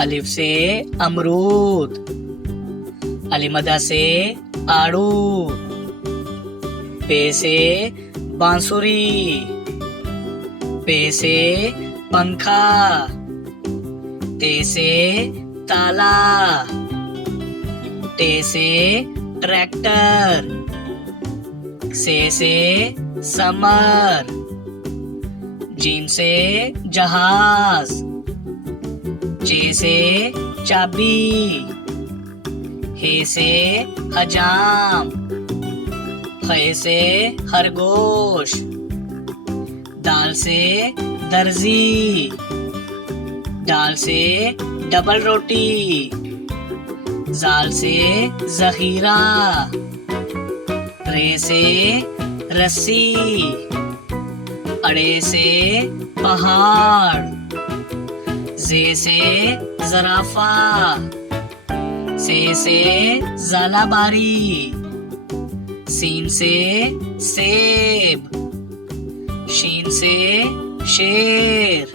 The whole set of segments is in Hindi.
अलिफ से अमरूद, अलिमदा से आड़ू, पे से बांसुरी, पे से पंखा, ते से ताला, टे से ट्रैक्टर, से समर, जीम से जहाज, चे से चाबी, हे से हजाम, खे से खरगोश, दाल से दर्जी, दाल से डबल रोटी, जाल से जखीरा, रे से रस्सी, अड़े से पहाड़, जे से जराफा, से जालाबारी, सीन से सेब, शीन से शेर,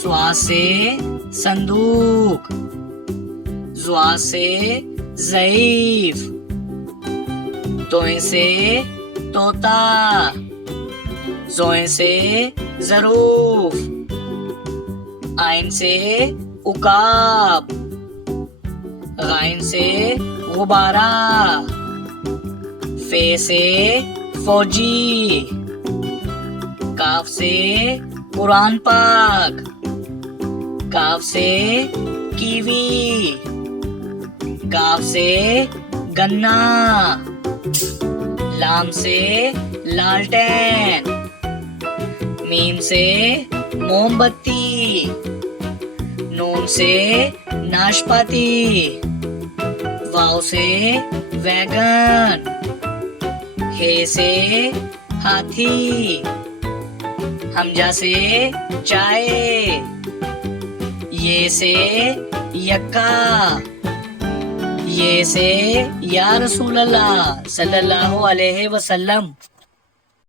स्वा से संदूक, ज़्वा से ज़ईफ, तोए से तोता, ज़ोए से ज़रूफ, आइन से उकाब, गाइन से गुब्बारा, फे से फौजी, काफ से कुरान पाक, काफ से कीवी, गाफ से गन्ना, लाम से लालटेन, मीम से मोमबत्ती, नून से नाशपाती, वाव से वैगन, हे से हाथी, हमजा से चाय, ये से यक्का, ये से या रसूल अल्लाह सल्लल्लाहु अलैहि वसल्लम।